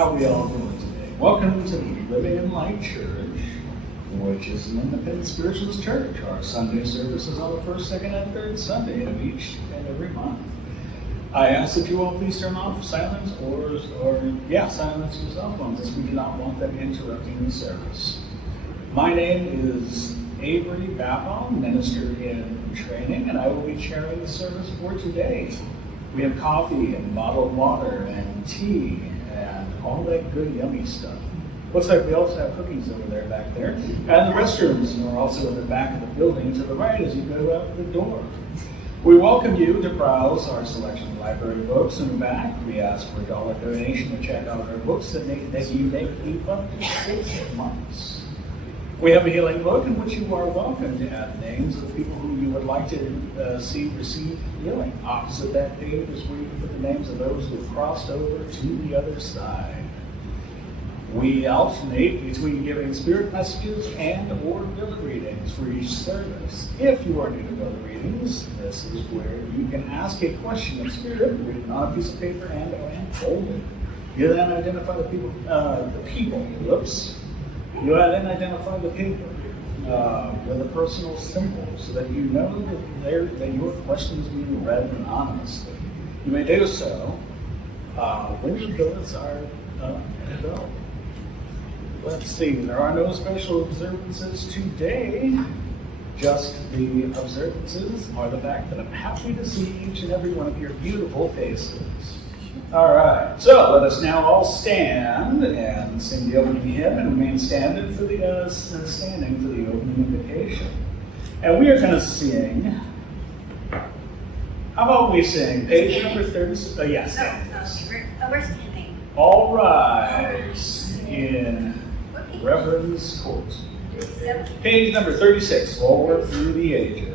How are we all doing today? Welcome to the Living in Light Church, which is an independent spiritualist church. Our Sunday service is on the first, second, and third Sunday of each and every month. I ask that you all please turn off silence silence your cell phones, as we do not want them interrupting the service. My name is Avery Babel, minister in training, and I will be chairing the service for today. We have coffee and bottled water and tea and all that good yummy stuff. Looks like we also have cookies over there back there. And the restrooms are also in the back of the building to the right as you go out the door. We welcome you to browse our selection of library books in the back. We ask for a $1 donation to check out our books that you may keep up to 6 months. We have a healing book in which you are welcome to add names of people who you would like to see receive healing. Opposite that page is where you can put the names of those who have crossed over to the other side. We alternate between giving spirit messages and or billet readings for each service. If you are new to billet readings, this is where you can ask a question of spirit written on a piece of paper and folded. You then identify You then identify the paper with a personal symbol so that you know that your question is being read anonymously. You may do so when the billets are developed. Let's see, there are no special observances today. Just the observances are the fact that I'm happy to see each and every one of your beautiful faces. All right, so let us now all stand and sing the opening hymn and remain standing for the opening invocation. And we are going to sing. How about we sing page number 30? Yes. We're standing. All rise in reverence court. Page number 36. Forward through the ages.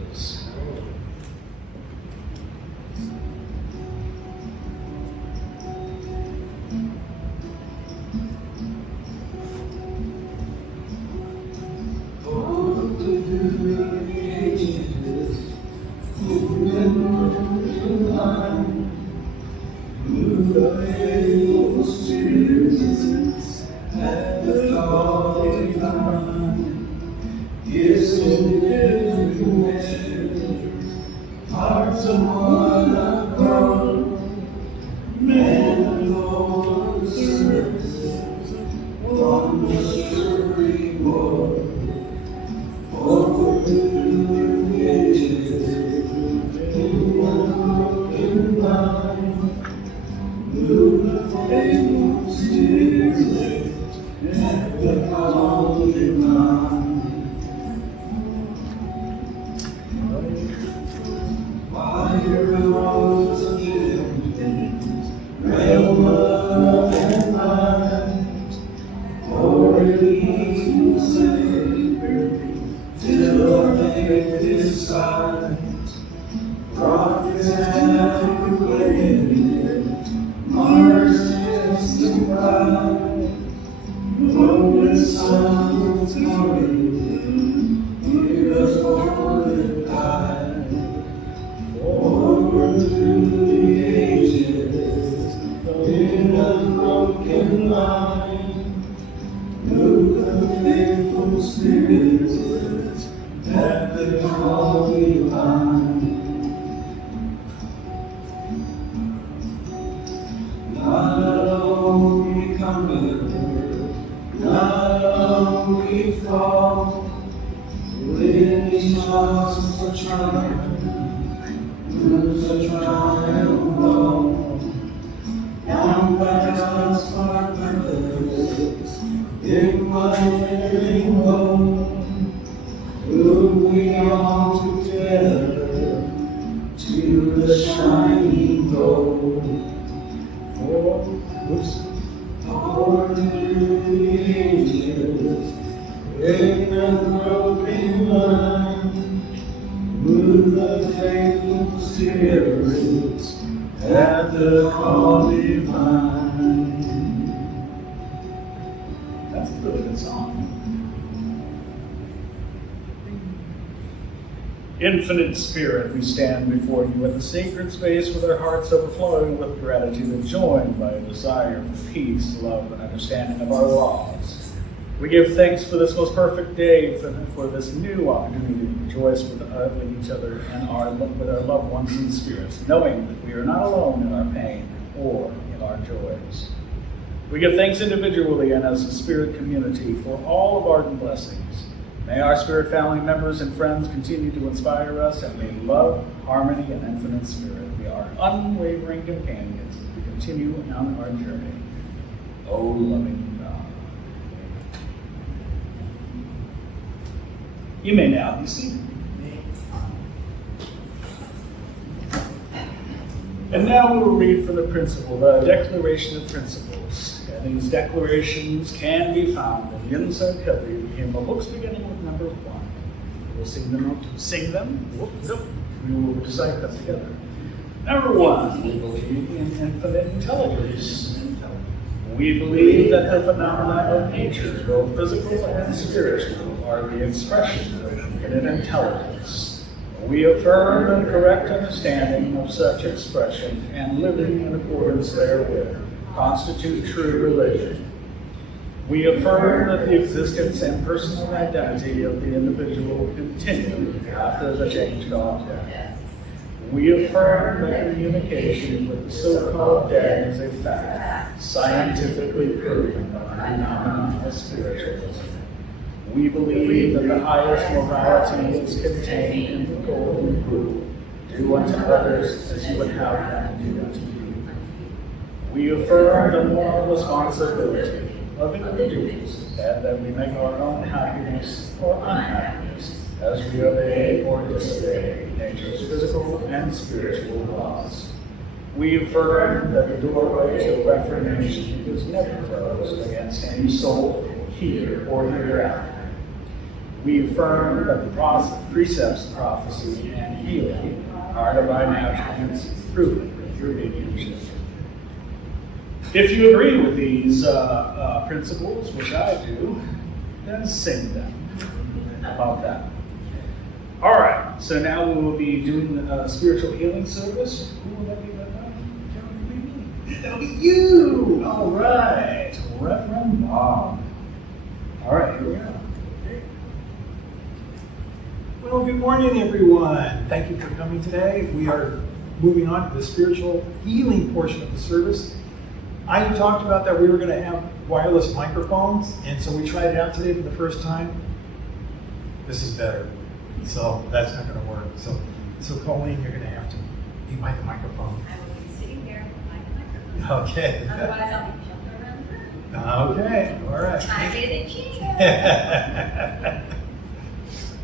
Infinite Spirit, we stand before you in the sacred space with our hearts overflowing with gratitude and joined by a desire for peace, love, and understanding of our laws. We give thanks for this most perfect day, for this new opportunity to rejoice with each other and with our loved ones and spirits, knowing that we are not alone in our pain or in our joys. We give thanks individually and as a spirit community for all of our blessings. May our spirit family members and friends continue to inspire us, and may love, harmony, and infinite spirit be our unwavering companions as we continue on our journey. O loving God. You may now be seated. And now we will read from the principle, the Declaration of Principles. And these declarations can be found in the inside cover of the hymnal books, beginning with number 1. We'll sing them. We will recite them together. Number 1, we believe in infinite intelligence. We believe that the phenomena of nature, both physical and spiritual, are the expression of infinite intelligence. We affirm a correct understanding of such expression and living in accordance therewith constitute true religion. We affirm that the existence and personal identity of the individual continue after the change called death. We affirm that communication with the so-called dead is a fact, scientifically proven by the phenomenon of spiritualism. We believe that the highest morality is contained in the golden rule: do unto others as you would have them do unto you. We affirm the moral responsibility of individuals and that we make our own happiness or unhappiness as we obey or disobey nature's physical and spiritual laws. We affirm that the doorway to reformation is never closed against any soul here or hereafter. We affirm that the precepts of prophecy and healing are divine attributes proven through mediumship. If you agree with these principles, which I do, then sing them. How about that? All right, so now we will be doing a spiritual healing service. Who will that be? That'll be you! All right, Reverend Bob. All right, here we go. Well, good morning, everyone. Thank you for coming today. We are moving on to the spiritual healing portion of the service. I talked about that we were going to have wireless microphones, and so we tried it out today for the first time. This is better, so that's not going to work. So Colleen, you're going to have to be by the microphone. I will be sitting here by the microphone. Okay. Otherwise, I'll be jumping around the room. Okay, all right. I didn't cheat.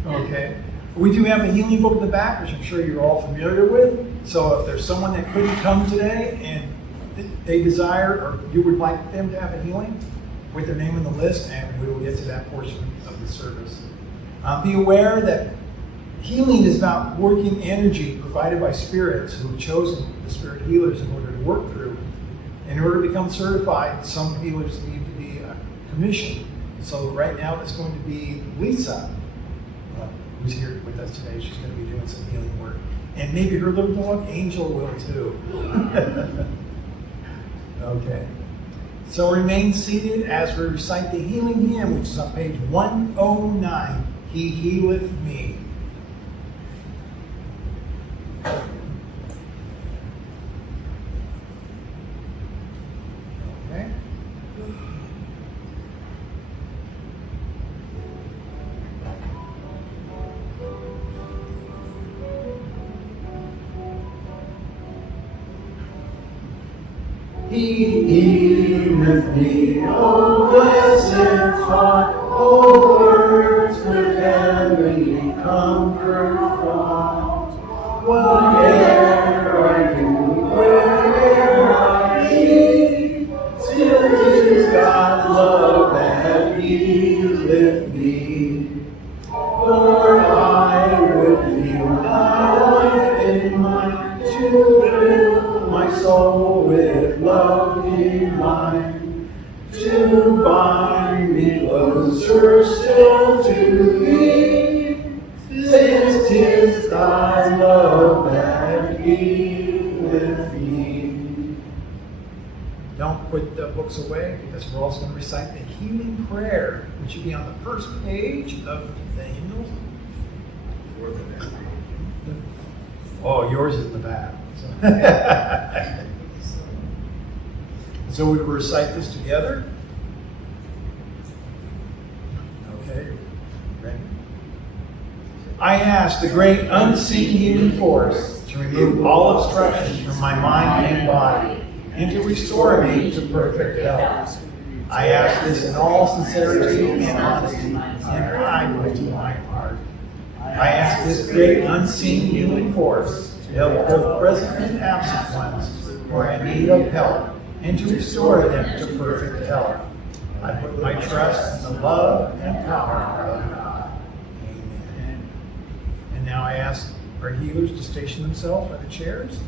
Okay. We do have a healing book in the back, which I'm sure you're all familiar with. So if there's someone that couldn't come today and they desire, or you would like them to have a healing, put their name on the list and we will get to that portion of the service. Be aware that healing is about working energy provided by spirits who have chosen the spirit healers in order to work through. In order to become certified, some healers need to be commissioned. So right now it's going to be Lisa, who's here with us today. She's going to be doing some healing work. And maybe her little dog, Angel, will too. Okay. So remain seated as we recite the healing hymn, which is on page 109, He Healeth Me. Okay. He healeth me, O blessed thought, O words with heavenly comfort fraught. Whate'er I do, where'er I be, still 'tis God's love that healeth me. Lord, I would feel thy life in mine, to fill my soul with love divine, to bind me closer still to thee, since 'tis thy love that healeth me. Don't put the books away because we're also going to recite the healing prayer, which should be on the first page of the hymnals. Oh, yours is in the back. So we will recite this together. Okay, ready? I ask the great unseen healing force to remove all obstructions from my mind and body and to restore me to perfect health. I ask this in all sincerity and honesty, and I will do my part. I ask this great unseen healing force to help both present and absent ones who are in need of help and to restore them to perfect health. I put my trust in the love and power of God. Amen. And now I ask our healers to station themselves by the chairs.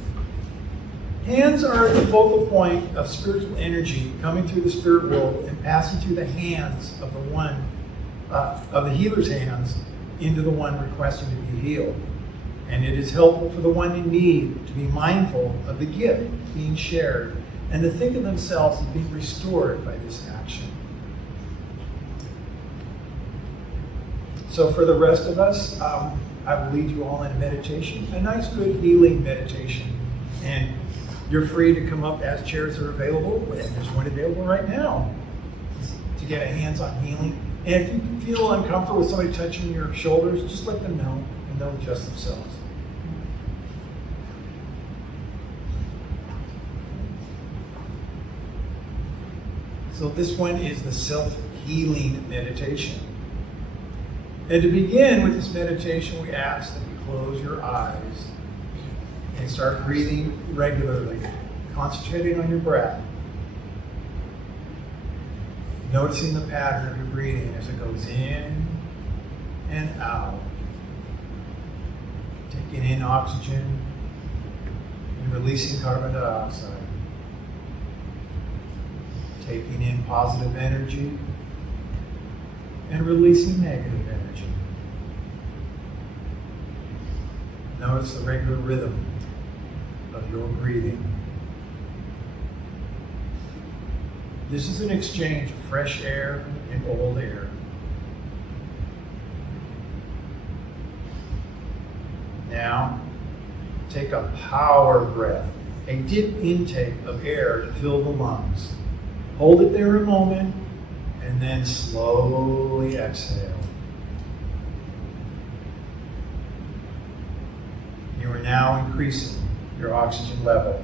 Hands are the focal point of spiritual energy coming through the spirit world and passing through the hands of the healer's hands into the one requesting to be healed. And it is helpful for the one in need to be mindful of the gift being shared and to think of themselves as being restored by this action. So for the rest of us, I will lead you all in a meditation, a nice, good healing meditation. And you're free to come up as chairs are available, and there's one available right now to get a hands-on healing. And if you feel uncomfortable with somebody touching your shoulders, just let them know, and they'll adjust themselves. So this one is the self-healing meditation. And to begin with this meditation, we ask that you close your eyes and start breathing regularly, concentrating on your breath. Noticing the pattern of your breathing as it goes in and out. Taking in oxygen and releasing carbon dioxide. Taking in positive energy and releasing negative energy. Notice the regular rhythm of your breathing. This is an exchange of fresh air and old air. Now, take a power breath, a deep intake of air to fill the lungs. Hold it there a moment, and then slowly exhale. You are now increasing your oxygen level.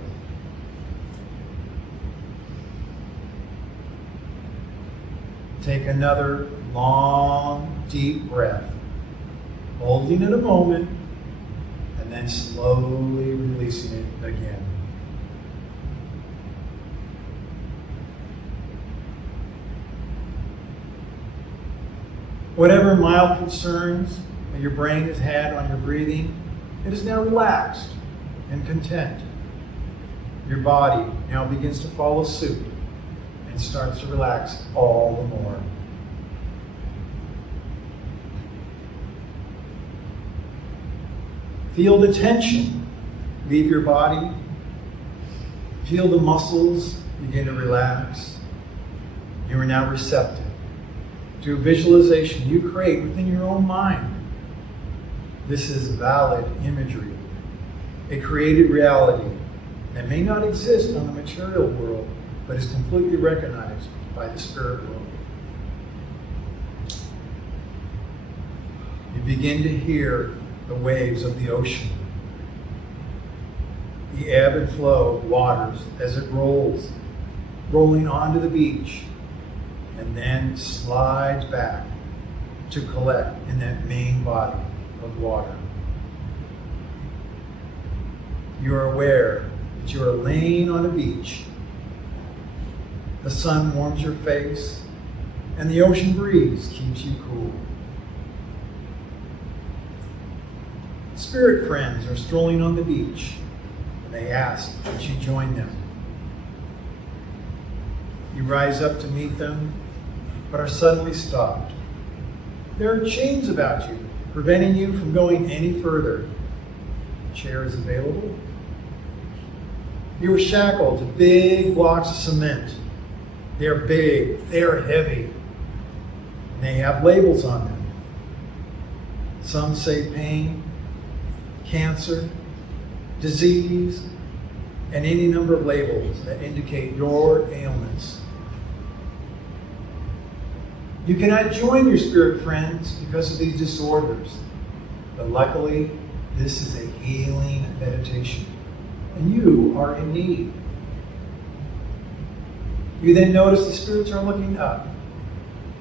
Take another long, deep breath, holding it a moment, and then slowly releasing it again. Whatever mild concerns that your brain has had on your breathing, it is now relaxed and content. Your body now begins to follow suit and starts to relax all the more. Feel the tension leave your body. Feel the muscles begin to relax. You are now receptive to a visualization you create within your own mind. This is valid imagery, a created reality that may not exist on the material world, but is completely recognized by the spirit world. You begin to hear the waves of the ocean, the ebb and flow of waters as it rolls, rolling onto the beach, and then slides back to collect in that main body of water. You are aware that you are laying on a beach. The sun warms your face, and the ocean breeze keeps you cool. Spirit friends are strolling on the beach, and they ask that you join them. You rise up to meet them, but are suddenly stopped. There are chains about you, preventing you from going any further. A chair is available. You were shackled to big blocks of cement. They are big, they are heavy, and they have labels on them. Some say pain, cancer, disease, and any number of labels that indicate your ailments. You cannot join your spirit friends because of these disorders, but luckily, this is a healing meditation, and you are in need. You then notice the spirits are looking up.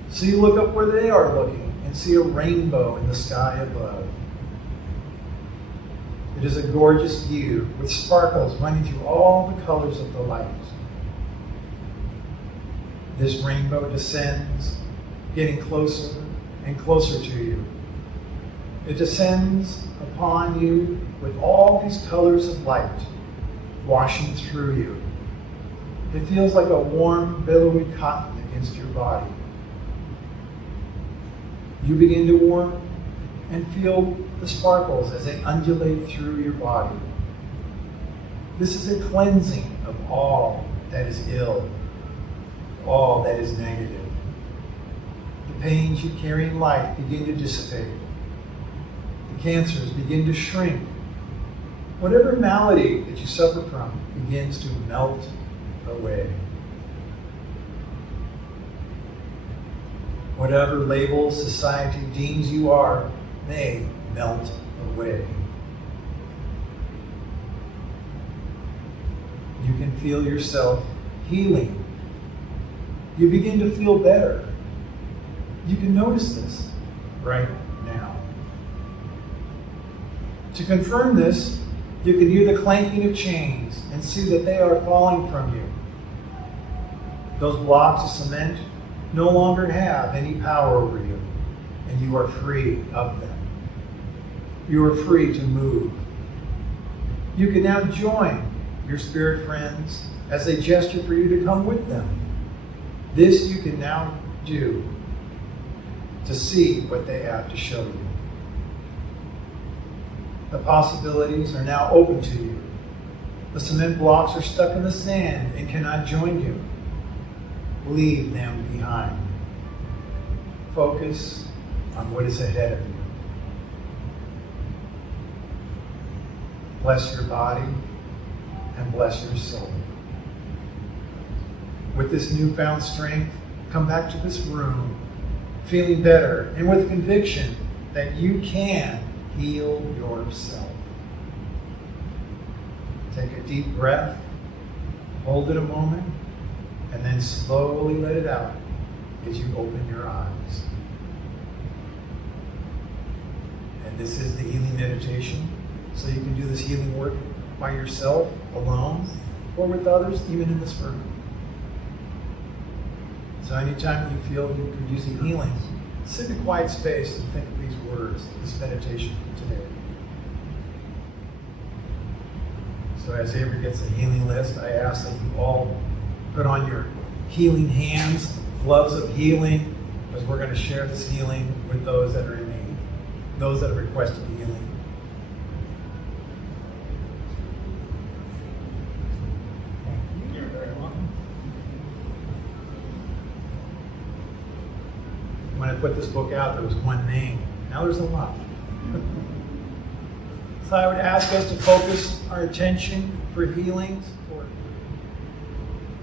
So you look up where they are looking and see a rainbow in the sky above. It is a gorgeous view with sparkles running through all the colors of the light. This rainbow descends, getting closer and closer to you. It descends upon you with all these colors of light washing through you. It feels like a warm, billowy cotton against your body. You begin to warm and feel the sparkles as they undulate through your body. This is a cleansing of all that is ill, all that is negative. The pains you carry in life begin to dissipate. The cancers begin to shrink. Whatever malady that you suffer from begins to melt away. Whatever label society deems you are may melt away. You can feel yourself healing. You begin to feel better. You can notice this right now. To confirm this, you can hear the clanking of chains and see that they are falling from you. Those blocks of cement no longer have any power over you, and you are free of them. You are free to move. You can now join your spirit friends as they gesture for you to come with them. This you can now do to see what they have to show you. The possibilities are now open to you. The cement blocks are stuck in the sand and cannot join you. Leave them behind. Focus on what is ahead of you. Bless your body and bless your soul. With this newfound strength, come back to this room feeling better and with conviction that you can heal yourself. Take a deep breath, hold it a moment, and then slowly let it out as you open your eyes. And this is the healing meditation, so you can do this healing work by yourself, alone, or with others, even in this room. So anytime you feel you could use a healing, sit in a quiet space and think of these words, this meditation from today. So as Avery gets the healing list, I ask that you all put on your healing hands, gloves of healing, as we're going to share this healing with those that are in need, those that have requested healing. Thank you. You're very welcome. When I put this book out, there was one name. Now there's a lot. So I would ask us to focus our attention for healings.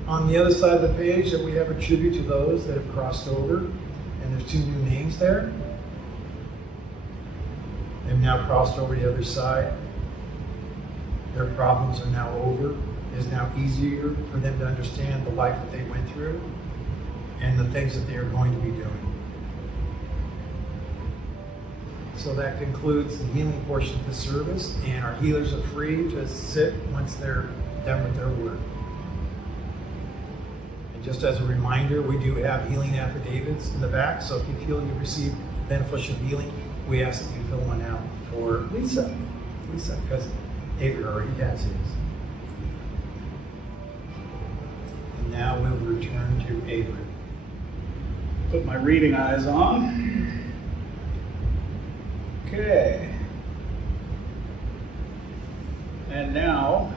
On the other side of the page, that we have a tribute to those that have crossed over, and there's 2 new names there. They've now crossed over the other side. Their problems are now over. It is now easier for them to understand the life that they went through and the things that they are going to be doing. So that concludes the healing portion of the service, and our healers are free to sit once they're done with their work. And just as a reminder, we do have healing affidavits in the back, so if you feel you've received beneficial healing, we ask that you fill one out for Lisa, because Avery already has his. And now we'll return to Avery. Put my reading eyes on. Okay. And now,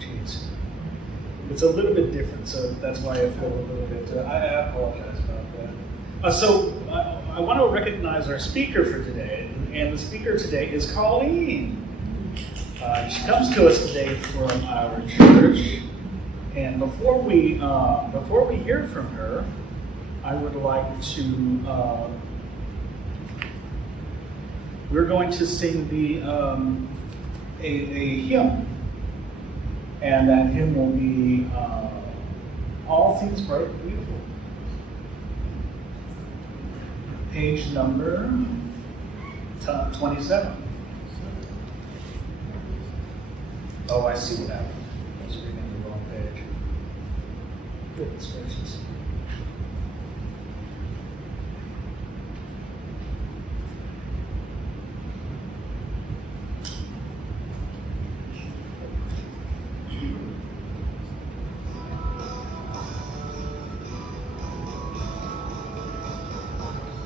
geez. It's a little bit different, so that's why I feel a little bit, I apologize about that. I want to recognize our speaker for today, and the speaker today is Colleen. She comes to us today from our church, and before we hear from her, I would like to, we're going to sing a hymn, and that hymn will be All Things Bright and Beautiful. Page number 27. Oh, I see what happened. I was reading the wrong page. Goodness gracious.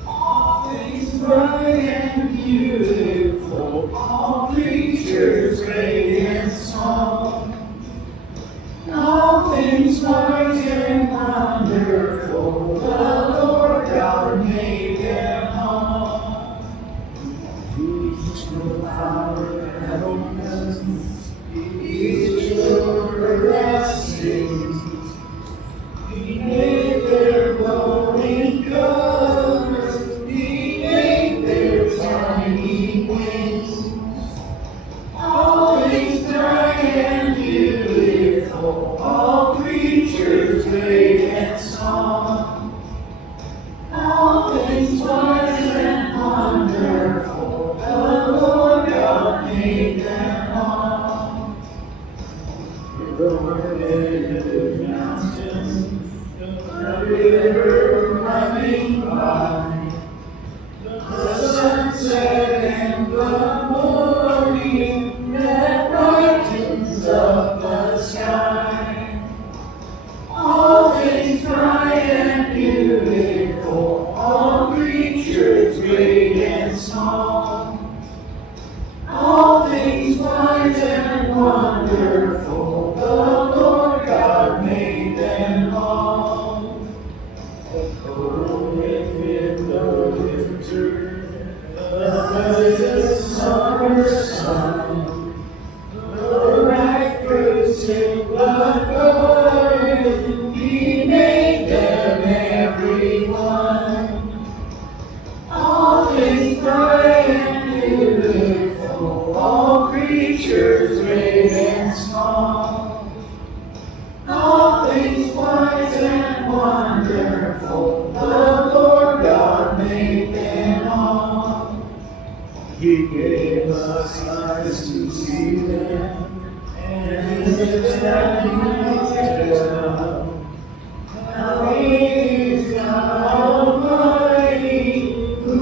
All things bright and beautiful, all creatures great and small, all things wise and wonderful, the Lord God made them all. Each little flower that opens, each river that sings, He made their glowing colors, He made their tiny wings. All things bright and beautiful, all creatures great and small, all things wise and wonderful, the Lord God made them all. The wooded mountains, the river running by, the sunset and the morning that brightens up the sky. All things bright and beautiful, all creatures great and small, all things wise and wonderful, the Lord God made them all. The cold wind in the winter, the summer sun, the ripe fruits in the garden, He made them every one. All things bright and beautiful, all creatures great and small, all things wise and wonderful, the Lord God made them all. He gave us eyes to see them, and lips that we might tell. How He is God Almighty, who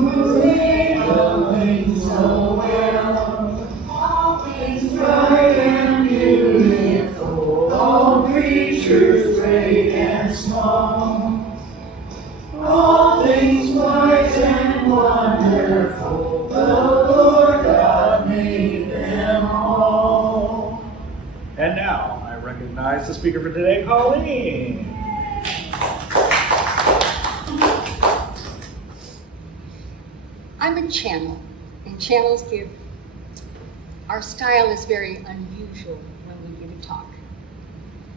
made all things so well. All things bright and beautiful, all creatures great and small, all things wise and wonderful, the Lord God made them all. And now, I recognize the speaker for today, Colleen. I'm a channel, and channels give, our style is very unusual when we give a talk.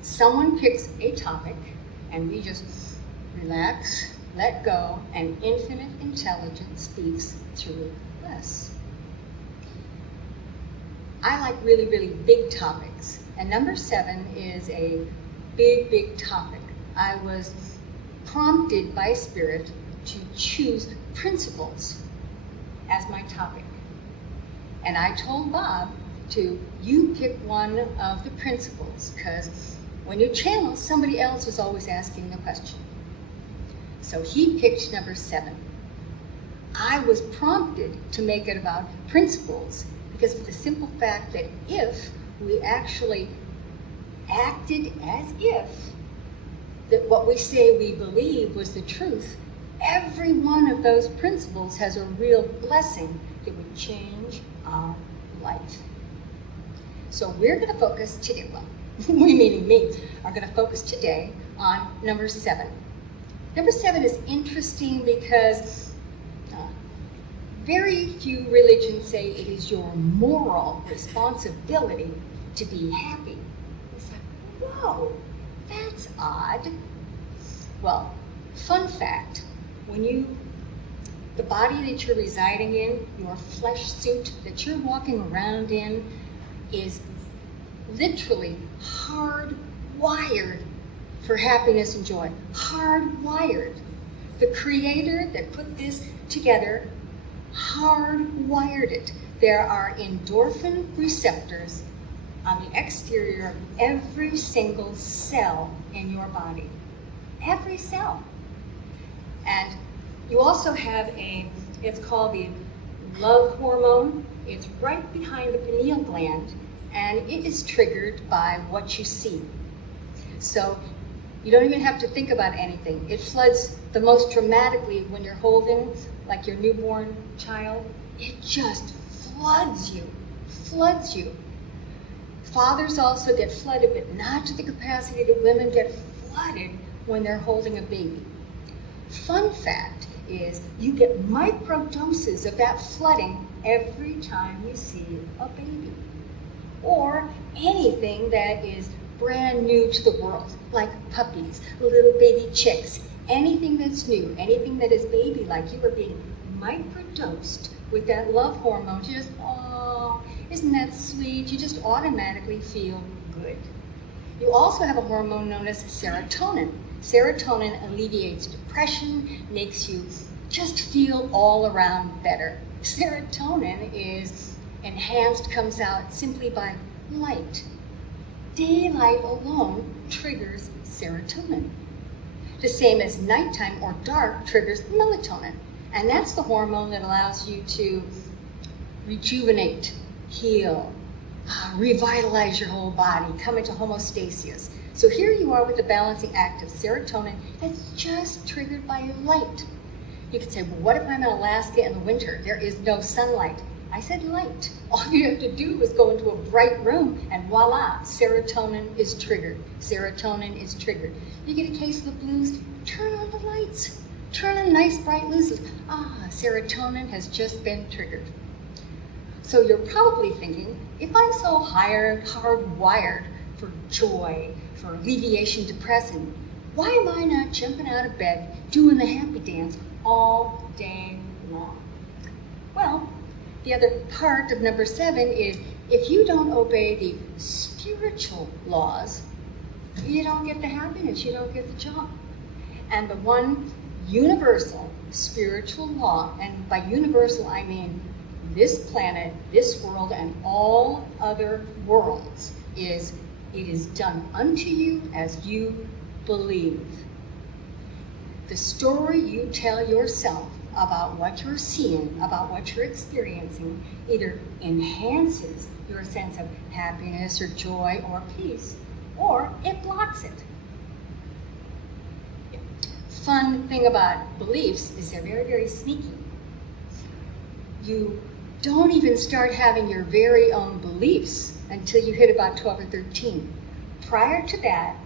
Someone picks a topic, and we just relax, let go, and infinite intelligence speaks through us. I like really, really big topics, and number 7 is a big, big topic. I was prompted by Spirit to choose principles as my topic. And I told Bob you pick one of the principles, because when you channel, somebody else is always asking the question. So he picked number 7. I was prompted to make it about principles because of the simple fact that if we actually acted as if that what we say we believe was the truth, every one of those principles has a real blessing that would change our life. So we're going to focus today, well, we meaning me, are going to focus today on number 7. Number 7 is interesting because very few religions say it is your moral responsibility to be happy. It's like, whoa, that's odd. Well, fun fact, the body that you're residing in, your flesh suit that you're walking around in, is literally hardwired for happiness and joy. Hardwired. The creator that put this together hardwired it. There are endorphin receptors on the exterior of every single cell in your body. Every cell. And you also have it's called the love hormone. It's right behind the pineal gland, and it is triggered by what you see. So you don't even have to think about anything. It floods the most dramatically when you're holding, like your newborn child. It just floods you. Fathers also get flooded, but not to the capacity that women get flooded when they're holding a baby. Fun fact is you get microdoses of that flooding every time you see a baby. Or anything that is brand new to the world, like puppies, little baby chicks, anything that's new, anything that is baby-like, you are being microdosed with that love hormone. You just, oh, isn't that sweet? You just automatically feel good. You also have a hormone known as serotonin. Serotonin alleviates depression, makes you just feel all around better. Serotonin is enhanced, comes out simply by light. Daylight alone triggers serotonin. The same as nighttime or dark triggers melatonin. And that's the hormone that allows you to rejuvenate, heal, revitalize your whole body, come into homeostasis. So here you are with the balancing act of serotonin that's just triggered by light. You could say, well, what if I'm in Alaska in the winter? There is no sunlight. I said light. All you have to do is go into a bright room and voila, serotonin is triggered. Serotonin is triggered. You get a case of the blues, turn on the lights. Turn on nice bright luces. Serotonin has just been triggered. So you're probably thinking, if I'm so hardwired for joy, for alleviation, depressing, why am I not jumping out of bed, doing the happy dance all day long? Well, the other part of number 7 is if you don't obey the spiritual laws, you don't get the happiness, you don't get the joy. And the one universal spiritual law, and by universal I mean this planet, this world, and all other worlds, is it is done unto you as you believe. The story you tell yourself about what you're seeing, about what you're experiencing, either enhances your sense of happiness or joy or peace, or it blocks it. Fun thing about beliefs is they're very, very sneaky. You don't even start having your very own beliefs until you hit about 12 or 13. Prior to that,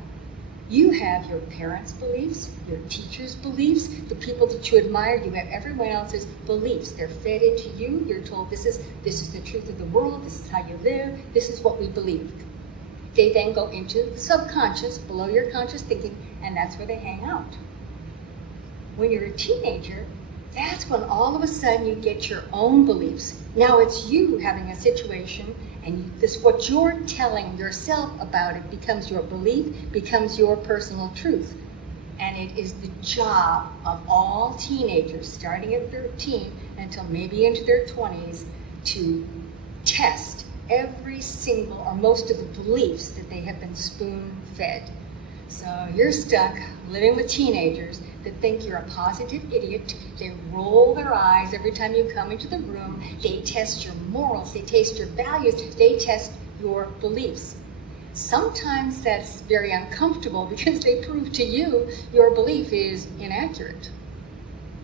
you have your parents' beliefs, your teachers' beliefs, the people that you admire, you have everyone else's beliefs. They're fed into you. You're told this is the truth of the world, this is how you live, this is what we believe. They then go into the subconscious, below your conscious thinking, and that's where they hang out. When you're a teenager, that's when all of a sudden you get your own beliefs. Now it's you having a situation, and what you're telling yourself about it becomes your belief, becomes your personal truth. And it is the job of all teenagers, starting at 13 until maybe into their 20s, to test every single or most of the beliefs that they have been spoon-fed. So you're stuck living with teenagers that think you're a positive idiot. They roll their eyes every time you come into the room. They test your morals. They test your values. They test your beliefs. Sometimes that's very uncomfortable because they prove to you your belief is inaccurate.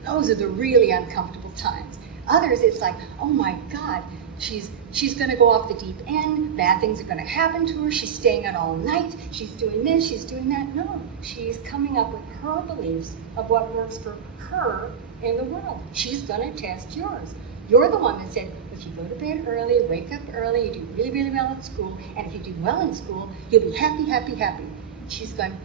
Those are the really uncomfortable times. Others, it's like, oh my God, she's going to go off the deep end. Bad things are going to happen to her. She's staying out all night. She's doing this. She's doing that. No, she's coming up with her beliefs of what works for her in the world. She's going to test yours. You're the one that said, if you go to bed early, wake up early, you do really, really well at school, and if you do well in school, you'll be happy, happy, happy. She's going,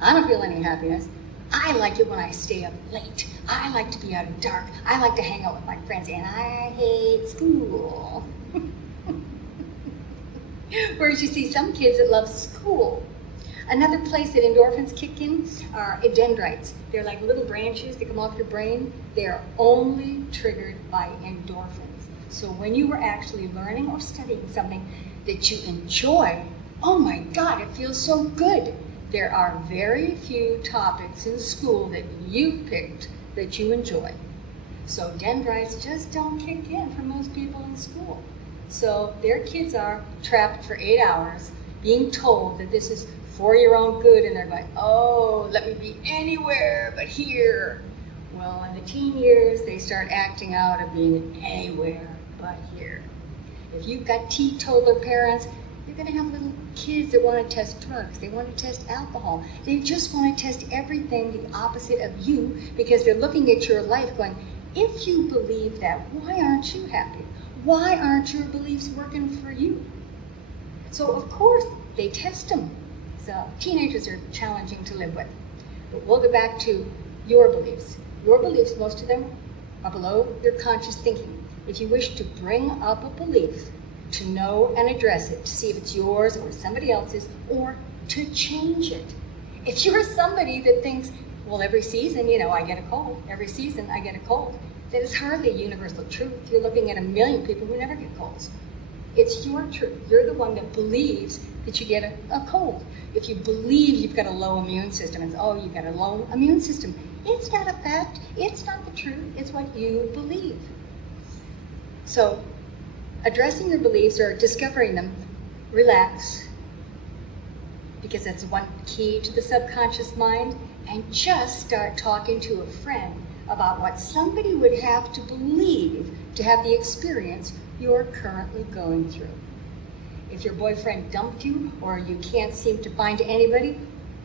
I don't feel any happiness. I like it when I stay up late. I like to be out of dark. I like to hang out with my friends, and I hate school. Whereas you see some kids that love school. Another place that endorphins kick in are dendrites. They're like little branches that come off your brain. They're only triggered by endorphins. So when you were actually learning or studying something that you enjoy, oh my God, it feels so good. There are very few topics in school that you've picked that you enjoy. So dendrites just don't kick in for most people in school. So their kids are trapped for 8 hours being told that this is for your own good, and they're going, oh, let me be anywhere but here. Well, in the teen years, they start acting out of being anywhere but here. If you've got teetotaler parents, you're going to have little kids that want to test drugs. They want to test alcohol. They just want to test everything the opposite of you because they're looking at your life going, if you believe that, why aren't you happy? Why aren't your beliefs working for you? So, of course, they test them. So teenagers are challenging to live with. But we'll go back to your beliefs. Your beliefs, most of them are below your conscious thinking. If you wish to bring up a belief, to know and address it, to see if it's yours or somebody else's, or to change it. If you're somebody that thinks, well, every season, I get a cold. Every season, I get a cold. That is hardly a universal truth. You're looking at a million people who never get colds. It's your truth. You're the one that believes that you get a cold. If you believe you've got a low immune system, it's, oh, you've got a low immune system. It's not a fact. It's not the truth. It's what you believe. So, addressing your beliefs or discovering them, relax, because that's one key to the subconscious mind, and just start talking to a friend about what somebody would have to believe to have the experience you're currently going through. If your boyfriend dumped you or you can't seem to find anybody,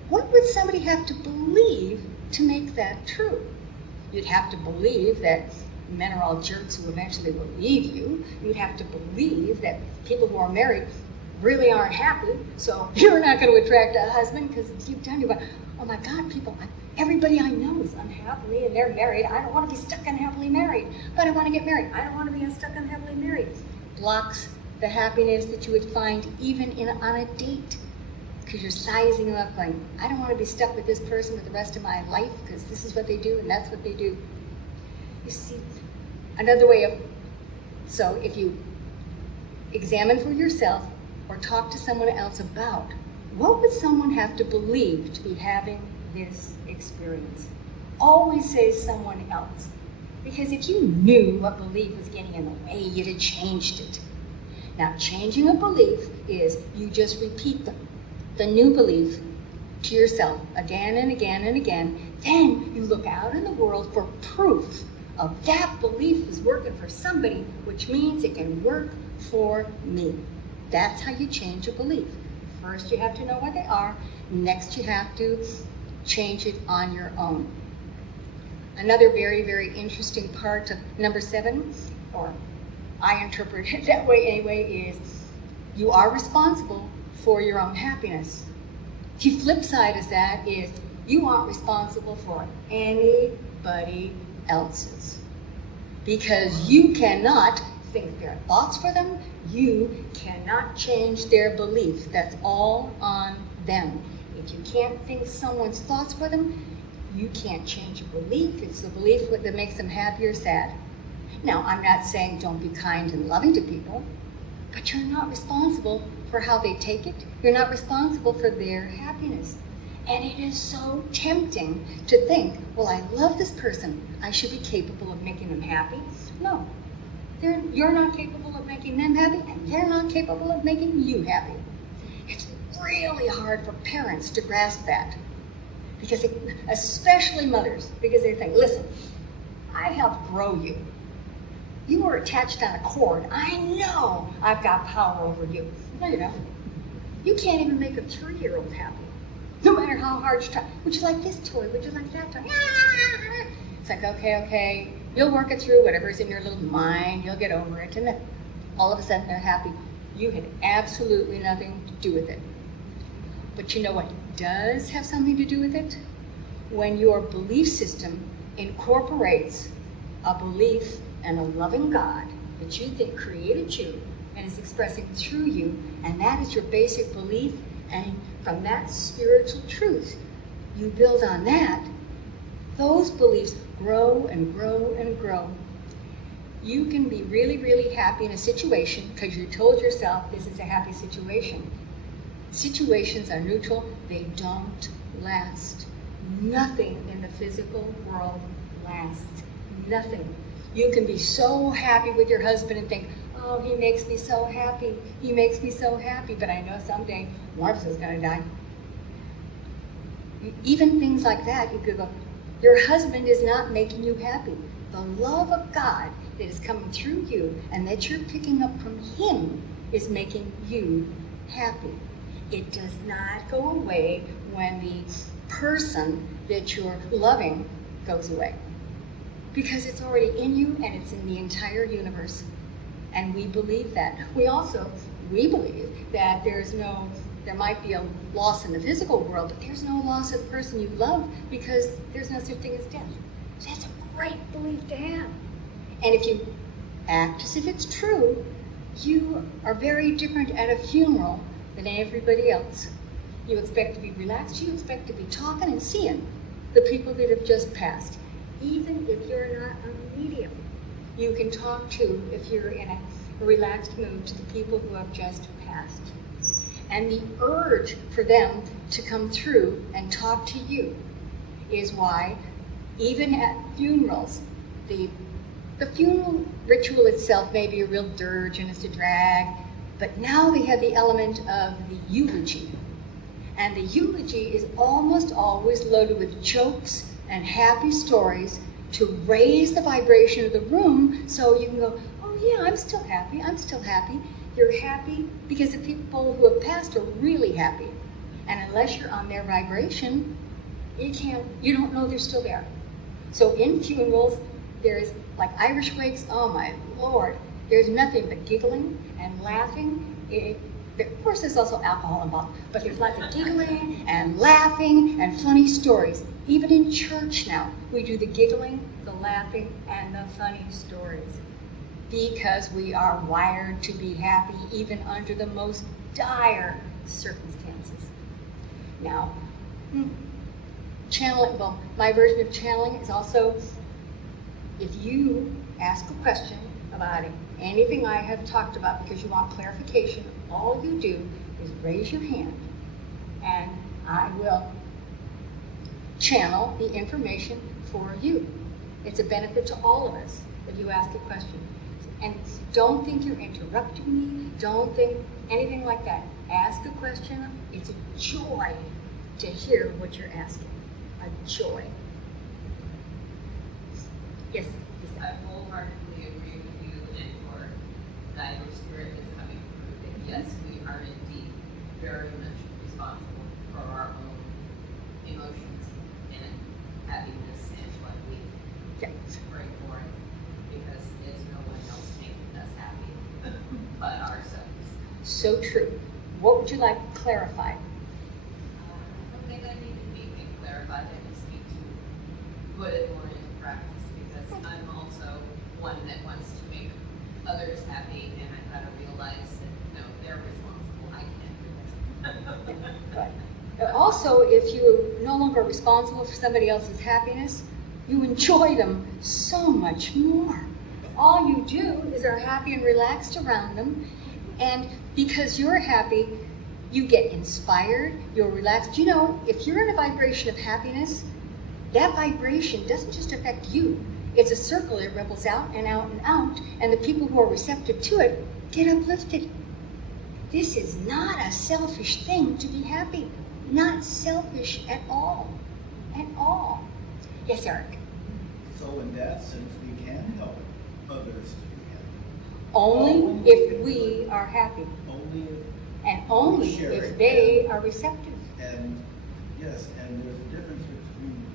what would somebody have to believe to make that true? You'd have to believe that men are all jerks who eventually will leave you. You'd have to believe that people who are married really aren't happy, so you're not going to attract a husband because deep down you're going, oh my God, everybody I know is unhappily and they're married. I don't want to be stuck unhappily married, but I want to get married. I don't want to be stuck unhappily married. Blocks the happiness that you would find even on a date, because you're sizing them up going, I don't want to be stuck with this person for the rest of my life because this is what they do and that's what they do. You see, another way so if you examine for yourself or talk to someone else about, what would someone have to believe to be having this experience? Always say someone else. Because if you knew what belief was getting in the way, you'd have changed it. Now, changing a belief is you just repeat the new belief to yourself again and again and again. Then you look out in the world for proof of that belief is working for somebody, which means it can work for me. That's how you change a belief. First, you have to know what they are. Next, you have to change it on your own. Another very, very interesting part of number 7, or I interpret it that way anyway, is you are responsible for your own happiness. The flip side of that is you aren't responsible for anybody else's. Because you cannot think their thoughts for them, you cannot change their beliefs. That's all on them. If you can't think someone's thoughts for them, you can't change a belief. It's the belief that makes them happy or sad. Now, I'm not saying don't be kind and loving to people, but you're not responsible for how they take it. You're not responsible for their happiness. And it is so tempting to think, well, I love this person. I should be capable of making them happy. No, you're not capable of making them happy, and they're not capable of making you happy. It's really hard for parents to grasp that. Because especially mothers, because they think, listen, I helped grow you. You were attached on a cord. I know I've got power over you. No, you don't. You can't even make a 3-year-old happy. No matter how hard you try. Would you like this toy? Would you like that toy? It's like, okay. You'll work it through, whatever's in your little mind. You'll get over it. And then all of a sudden they're happy. You had absolutely nothing to do with it. But you know what does have something to do with it? When your belief system incorporates a belief in a loving God that you think created you and is expressing through you, and that is your basic belief, and from that spiritual truth, you build on that, those beliefs grow and grow and grow. You can be really, really happy in a situation because you told yourself this is a happy situation. Situations are neutral, they don't last. Nothing in the physical world lasts. Nothing. You can be so happy with your husband and think, oh, he makes me so happy. He makes me so happy, but I know someday one of us is going to die. Even things like that, you could go, your husband is not making you happy. The love of God that is coming through you and that you're picking up from him is making you happy. It does not go away when the person that you're loving goes away. Because it's already in you and it's in the entire universe. And we believe that. We believe that there might be a loss in the physical world, but there's no loss of the person you love because there's no such thing as death. That's a great belief to have. And if you act as if it's true, you are very different at a funeral than everybody else. You expect to be relaxed, you expect to be talking and seeing the people that have just passed. Even if you're not a medium, you can talk to, if you're in a relaxed mood, to the people who have just passed. And the urge for them to come through and talk to you is why, even at funerals, the funeral ritual itself may be a real dirge and it's a drag, but now they have the element of the eulogy. And the eulogy is almost always loaded with jokes and happy stories to raise the vibration of the room so you can go, oh yeah, I'm still happy. You're happy because the people who have passed are really happy. And unless you're on their vibration, you don't know they're still there. So in funerals, there's like Irish wakes, oh my Lord, there's nothing but giggling and laughing. Of course, there's also alcohol involved, but there's lots of giggling and laughing and funny stories. Even in church now, we do the giggling, the laughing, and the funny stories because we are wired to be happy even under the most dire circumstances. Now, channeling, well, my version of channeling is also if you ask a question about anything I have talked about because you want clarification, all you do is raise your hand and I will channel the information for you. It's a benefit to all of us if you ask a question. And don't think you're interrupting me. Don't think anything like that. Ask a question. It's a joy to hear what you're asking. A joy. Yes? I wholeheartedly agree with you and for that your spirit is coming through. And yes, we are indeed very much responsible for our own emotions and happiness and what we bring forth because it's no one else making us happy but ourselves. So true. What would you like clarified? I don't think I need to be clarified. I just need to put it more into practice because I'm also one that wants to make others happy and I've got to realize that no, they're responsible. I can't do it. Right. Also, if you're no longer responsible for somebody else's happiness, you enjoy them so much more. All you do is are happy and relaxed around them, and because you're happy, you get inspired, you're relaxed. You know, if you're in a vibration of happiness, that vibration doesn't just affect you. It's a circle that ripples out and out and out, and the people who are receptive to it get uplifted. This is not a selfish thing to be happy. Not selfish at all. At all. Yes, Eric? So in that sense, we can help others to be happy. Only if we are happy. Only if, And only Share if it. they are receptive. and yes, and there's a difference between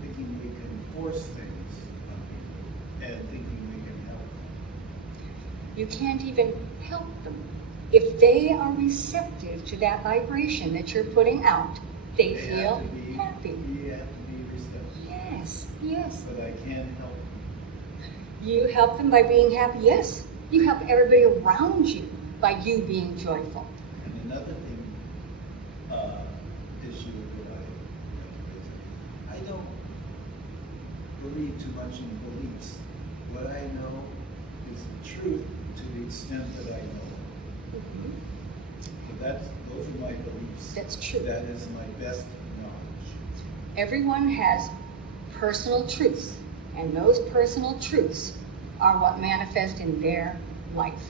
thinking we can force things on people and thinking we can help. You can't even help them. If they are receptive to that vibration that you're putting out, they feel have to be, happy. We have to be receptive. Yes, yes. But I can help. You help them by being happy, yes. You help everybody around you by you being joyful. And another thing, issue that I don't believe too much in beliefs. What I know is the truth to the extent that I know. So those are my beliefs. That's true. That is my best knowledge. Everyone has personal truths, and those personal truths are what manifest in their life.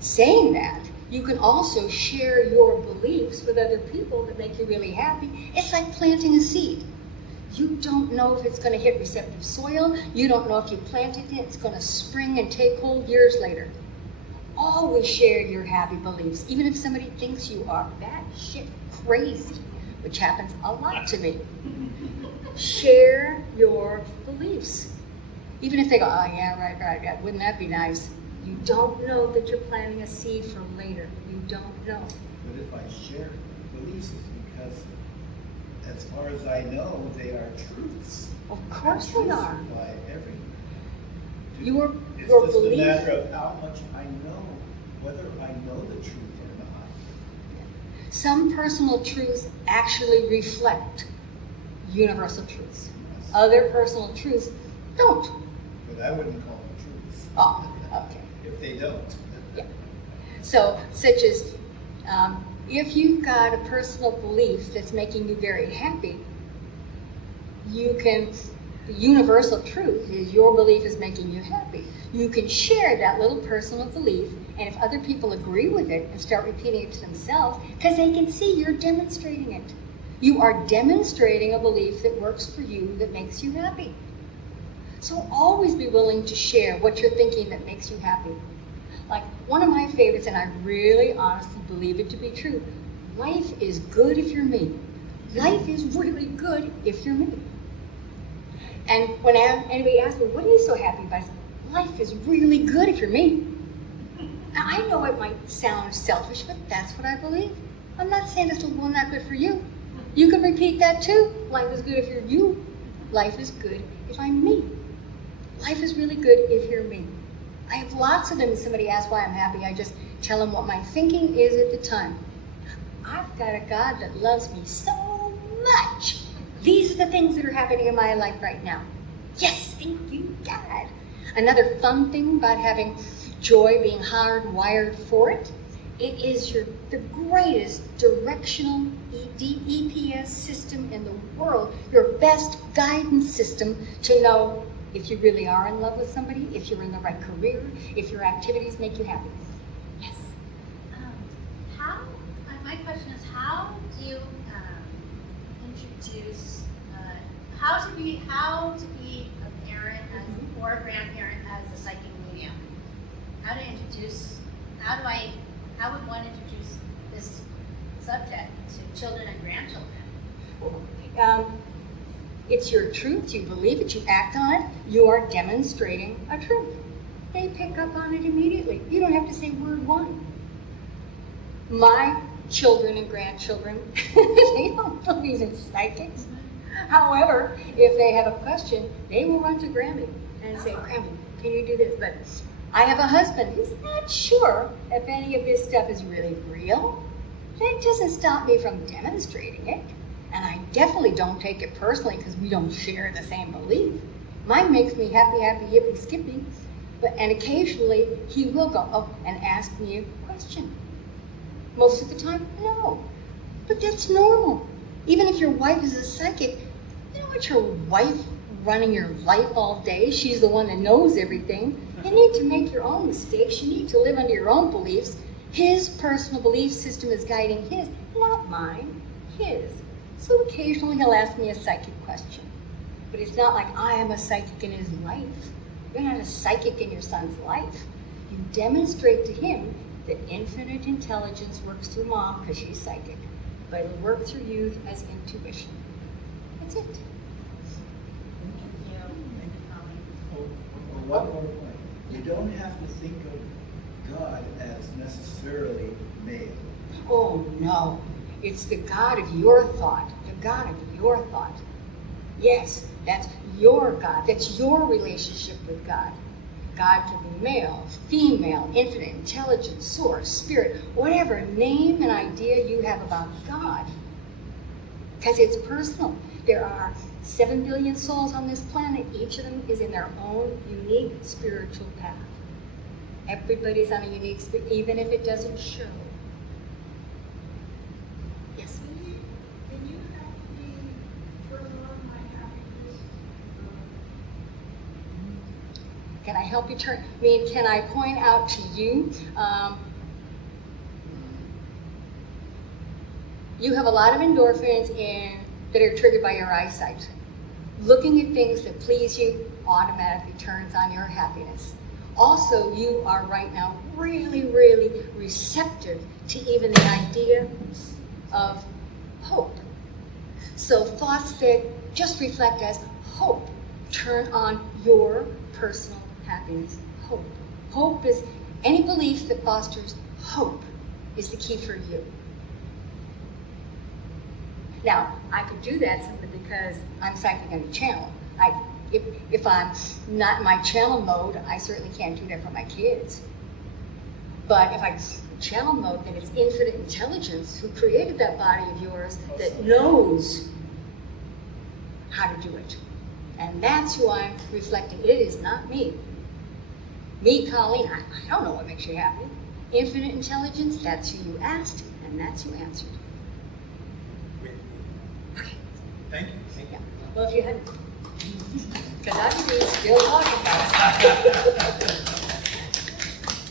Saying that, you can also share your beliefs with other people that make you really happy. It's like planting a seed. You don't know if it's going to hit receptive soil. You don't know if you planted it, it's going to spring and take hold years later. Always share your happy beliefs, even if somebody thinks you are batshit crazy, which happens a lot to me. Share your beliefs. Even if they go, oh yeah, right, wouldn't that be nice? You don't know that you're planting a seed for later. You don't know. But if I share beliefs, it's because, as far as I know, they are truths. Of course And they truths are. apply everywhere. Your It's your just belief. a matter of how much I know, whether I know the truth or not. Some personal truths actually reflect universal truths. Yes. Other personal truths don't. But I wouldn't call them truths. Oh, okay. If they don't. Yeah. So, such as, if you've got a personal belief that's making you very happy, the universal truth is your belief is making you happy. You can share that little personal belief, and if other people agree with it and start repeating it to themselves, because they can see you're demonstrating it. You are demonstrating a belief that works for you, that makes you happy. So always be willing to share what you're thinking that makes you happy. Like one of my favorites, and I really honestly believe it to be true, life is good if you're me. Life is really good if you're me. And when anybody asks me, what are you so happy about? I say, life is really good if you're me. Now, I know it might sound selfish, but that's what I believe. I'm not saying it's well, not good for you. You can repeat that too. Life is good if you're you. Life is good if I'm me. Life is really good if you're me. I have lots of them. If somebody asks why I'm happy, I just tell them what my thinking is at the time. I've got a God that loves me so much. These are the things that are happening in my life right now. Yes, thank you, God. Another fun thing about having joy, being hardwired for it, it is the greatest directional EPS system in the world, your best guidance system to know if you really are in love with somebody, if you're in the right career, if your activities make you happy. Yes. My question is, how do you introduce how to be a parent or a grandparent as a psychic medium? How would one introduce this subject to children and grandchildren? It's your truth, you believe it, you act on it, you are demonstrating a truth. They pick up on it immediately. You don't have to say word one. My children and grandchildren, they don't believe in psychics. However, if they have a question, they will run to Grammy and say, Grammy, can you do this? But I have a husband who's not sure if any of this stuff is really real. That doesn't stop me from demonstrating it. And I definitely don't take it personally because we don't share the same belief. Mine makes me happy, yippee, skippy. And occasionally he will go, oh, and ask me a question. Most of the time, no. But that's normal. Even if your wife is a psychic, you don't want your wife running your life all day. She's the one that knows everything. You need to make your own mistakes. You need to live under your own beliefs. His personal belief system is guiding his, not mine, his. So occasionally he'll ask me a psychic question. But it's not like I am a psychic in his life. You're not a psychic in your son's life. You demonstrate to him that infinite intelligence works through mom because she's psychic, but it'll work through you as intuition. That's it. One more point. You don't have to think of God as necessarily male. Oh no, it's the God of your thought, the God of your thought. Yes, that's your God, that's your relationship with God. God can be male, female, infinite intelligence, source, spirit, whatever name and idea you have about God. Because it's personal. There are 7 billion souls on this planet. Each of them is in their own unique spiritual path. Everybody's on a unique spirit, even if it doesn't show. Yes? Can you help me further on my happiness? Can I help you turn? I mean, can I point out to you? You have a lot of endorphins that are triggered by your eyesight. Looking at things that please you automatically turns on your happiness. Also, you are right now really, really receptive to even the idea of hope. So thoughts that just reflect as hope turn on your personal happiness. Hope. Hope is any belief that fosters hope is the key for you. Now, I could do that simply because I'm psychic on a channel. If I'm not in my channel mode, I certainly can't do that for my kids. But if I'm channel mode, then it's infinite intelligence who created that body of yours that knows how to do it. And that's who I'm reflecting. It is not me. Me, Colleen, I don't know what makes you happy. Infinite intelligence, that's who you asked, and that's who answered. Okay. Thank you. Thank you. Yeah. Well, if you had, because I'm still talking about it.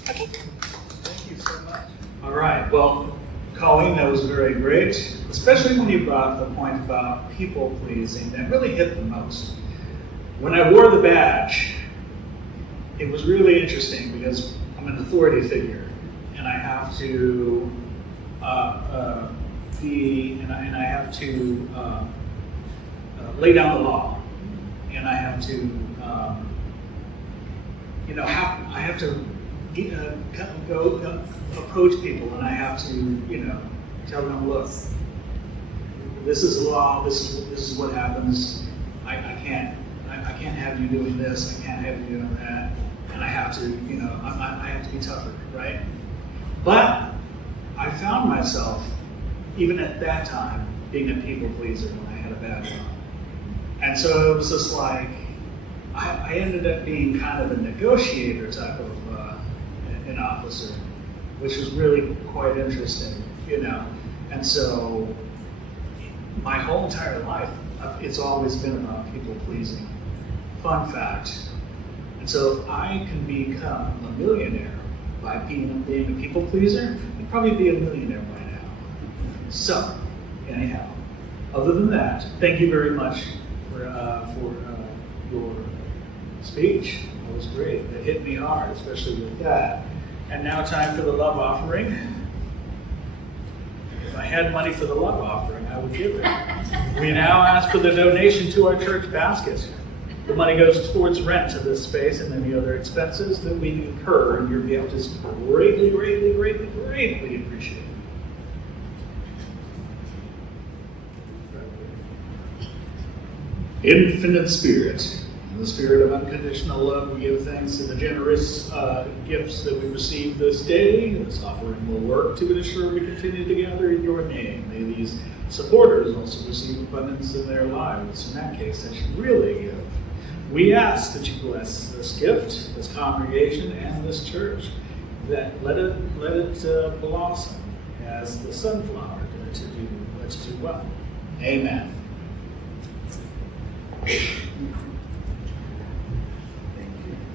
Okay. Thank you so much. All right, well, Colleen, that was very great, especially when you brought up the point about people pleasing. That really hit the most. When I wore the badge, it was really interesting because I'm an authority figure, and I have to I have to lay down the law, and I have to I have to go approach people, and I have to tell them, look, this is the law. This is what happens. I can't have you doing this. I can't have you doing that. And I have to I have to be tougher, right? But I found myself, even at that time, being a people pleaser when I had a badge on. And so it was just like, I ended up being kind of a negotiator type of an officer, which was really quite interesting, And so my whole entire life, it's always been about people pleasing. Fun fact. And so if I can become a millionaire by being a people pleaser, I'd probably be a millionaire by now. So, anyhow, other than that, thank you very much for your speech. It was great. It hit me hard, especially with that. And now time for the love offering. If I had money for the love offering, I would give it. We now ask for the donation to our church basket. The money goes towards rent of this space and any other expenses that we incur, and your gift is greatly, greatly, greatly, greatly appreciated. Infinite Spirit, in the spirit of unconditional love, we give thanks to the generous gifts that we receive this day. This offering will work to ensure we continue to gather in your name. May these supporters also receive abundance in their lives. In that case, they should really give. We ask that you bless this gift, this congregation, and this church, that let it blossom as the sunflower to do well. Amen.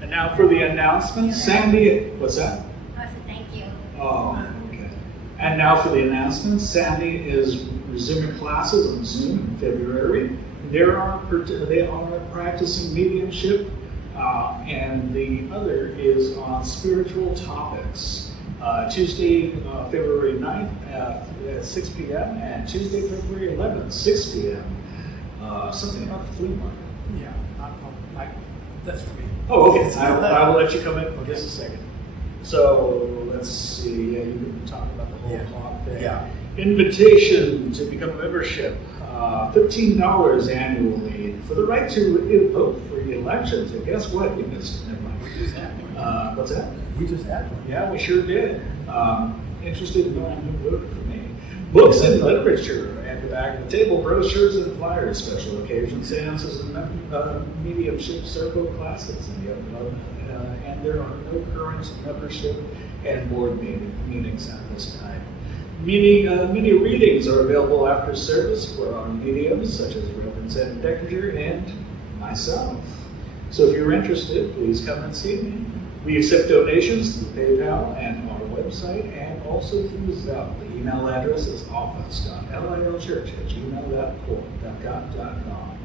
And now for the announcements. Sandy, what's that? I said thank you. Oh, okay. And now for the announcements. Sandy is resuming classes on Zoom in February. They are practicing mediumship, and the other is on spiritual topics. Tuesday, February 9th at 6 p.m. and Tuesday, February 11th, 6 p.m. Something about the flea market. Yeah, that's for me. Oh, okay. I will let you come in in just a second. So let's see. Yeah, you can talk about the whole clock thing. Yeah. Invitation to become a membership. $15 annually for the right to vote for the elections. And guess what? You missed it. Never mind. We just had one. What's that? We just had one. Yeah, we sure did. Interested in knowing who voted for me. Books and literature at the back of the table, brochures and flyers, special occasion seances, and mediumship circle classes. And there are no current membership and board meetings at this time. Many readings are available after service for our mediums, such as Reverend Sandy Deckinger and myself. So if you're interested, please come and see me. We accept donations through PayPal and our website, and also through Zelle. The email address is office.lilchurch@gmail.com.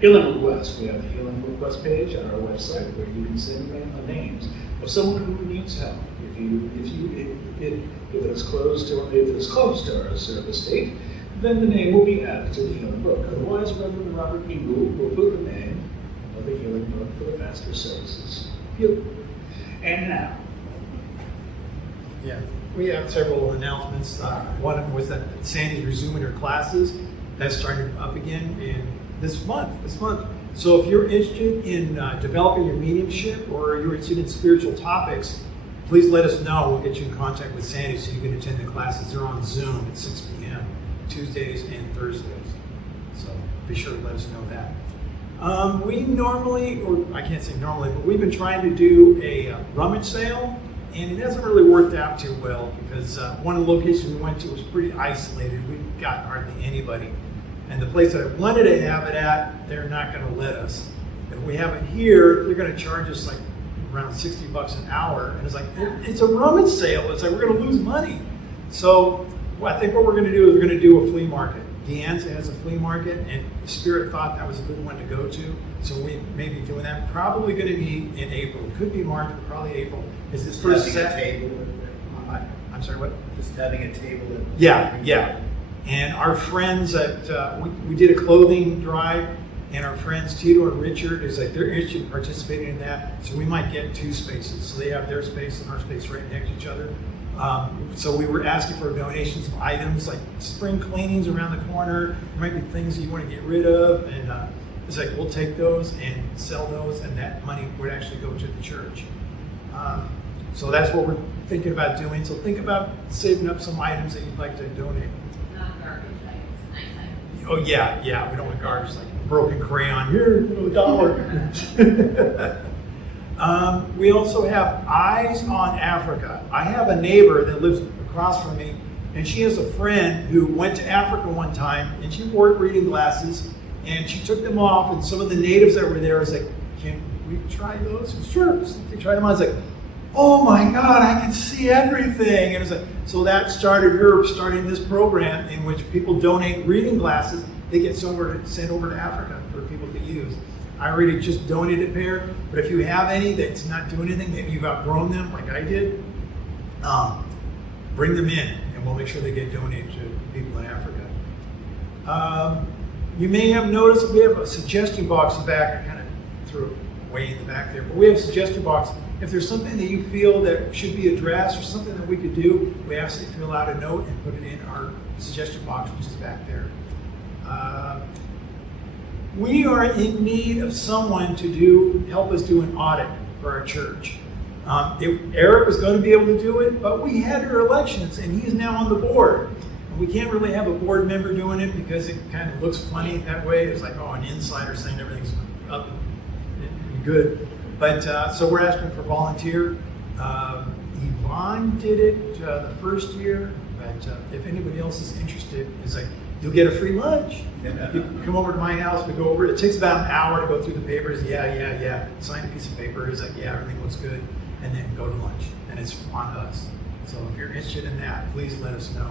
Healing requests. We have a healing request page on our website where you can send in the names of someone who needs help. If it's closed to our service date, then the name will be added to the healing book. Otherwise, Reverend Robert E. Gould will put the name of the healing book for the faster services. And now, Yeah, we have several announcements. One was that Sandy's resuming her classes. That's starting up again in this month. So if you're interested in developing your mediumship or you're interested in spiritual topics, please let us know. We'll get you in contact with Sandy so you can attend the classes. They're on Zoom at 6 p.m. Tuesdays and Thursdays. So be sure to let us know that. We normally, or I can't say normally, but we've been trying to do a rummage sale, and it hasn't really worked out too well because one of the locations we went to was pretty isolated. We got hardly anybody. And the place that I wanted to have it at, they're not going to let us. If we have it here, they're going to charge us like around $60 an hour. And it's like, it's a rummage sale. It's like, we're going to lose money. So I think what we're going to do is we're going to do a flea market. Deanza has a flea market, and Spirit thought that was a good one to go to. So we may be doing that. Probably going to be in April. It could be March, but probably April. Is this first Saturday? I'm sorry, what? Just having a table. Yeah. And our friends at, we did a clothing drive, and our friends Tito and Richard is like, they're interested in participating in that. So we might get 2 spaces. So they have their space and our space right next to each other. So we were asking for donations of items like spring cleanings around the corner. There might be things that you want to get rid of, and it's like we'll take those and sell those, and that money would actually go to the church. So that's what we're thinking about doing. So think about saving up some items that you'd like to donate. Not garbage items, nice items. Oh yeah, we don't want garbage like broken crayon. Here, $1. We also have Eyes on Africa. I have a neighbor that lives across from me, and she has a friend who went to Africa one time, and she wore reading glasses, and she took them off, and some of the natives that were there was like, can we try those? Sure. They tried them on. I was like, oh my God, I can see everything. And it's like, so that started her starting this program in which people donate reading glasses. They get sent over to Africa for people to use. I already just donated a pair, but if you have any that's not doing anything, maybe you've outgrown them like I did, bring them in and we'll make sure they get donated to people in Africa. You may have noticed that we have a suggestion box in the back. I kind of threw it way in the back there, but we have a suggestion box. If there's something that you feel that should be addressed or something that we could do, we ask that you fill out a note and put it in our suggestion box, which is back there. We are in need of someone to help us do an audit for our church. Eric was going to be able to do it, but we had our elections and he's now on the board. And we can't really have a board member doing it because it kind of looks funny that way. It's like, oh, an insider saying everything's up and good. But so we're asking for volunteer. Yvonne did it the first year, but if anybody else is interested, it's like, you'll get a free lunch. You come over to my house, we go over it. It takes about an hour to go through the papers. Yeah. Sign a piece of paper. It's like, yeah, everything looks good. And then go to lunch. And it's on us. So if you're interested in that, please let us know.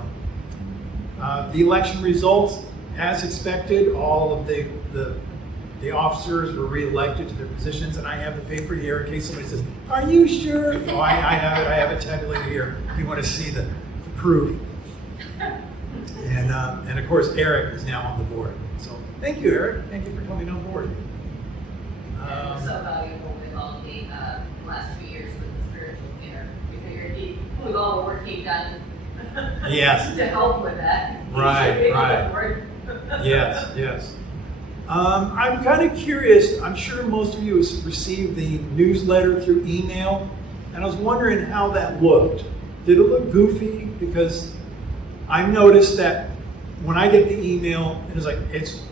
The election results, as expected, all of the officers were reelected to their positions, and I have the paper here in case somebody says, "Are you sure?" Oh, I have it. I have it tabulated here if you want to see the proof. And of course, Eric is now on the board. So thank you, Eric. Thank you for coming on board. And so valuable with all the last 2 years with the spiritual dinner. We figured with all the work he'd done Yes. to help with that. he Right, should be on right. board. Yes. I'm kind of curious. I'm sure most of you have received the newsletter through email, and I was wondering how that looked. Did it look goofy? Because I noticed that when I get the email,